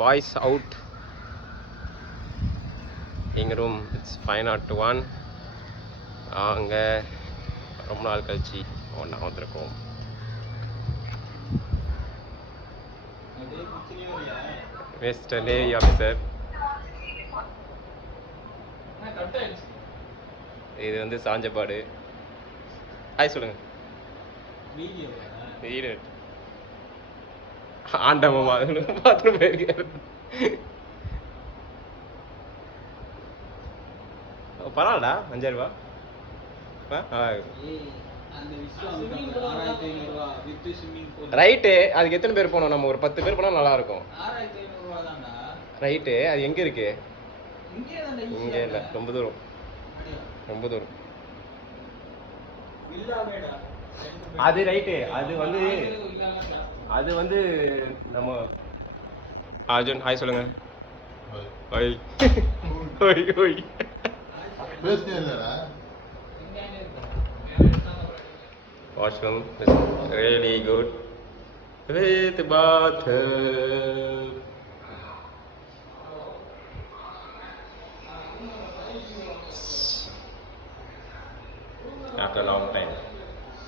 Boys out. எங்கள் room it's 501. அங்கே ரொம்ப நாள் கழிச்சு ஒன்றா வந்திருக்கோம். மிஸ்டர் நேவி ஆஃபீஸர், இது வந்து சாஞ்சப்பாடு. ஹாய் சொல்லுங்க. வீடு ஆண்டவமா பார்த்துட்டு போயிருக்காரு. பரவாயில்லடா, 5000 ரூபா. ரைட்டு, அதுக்கு எத்தனை பேர் போனோம்? நம்ம ஒரு 10 பேர் போனால் நல்லா இருக்கும். ரைட்டு, அது எங்கே இருக்கு? இங்கே இல்லை, ரொம்ப தூரம், ரொம்ப தூரம். அது ரைட்டு, அது வந்து நம்ம அர்ஜுன் ஹாய் சொல்லுங்க. ஓய் ஓய் ஓய் washroom is really good with bathtub after a long time.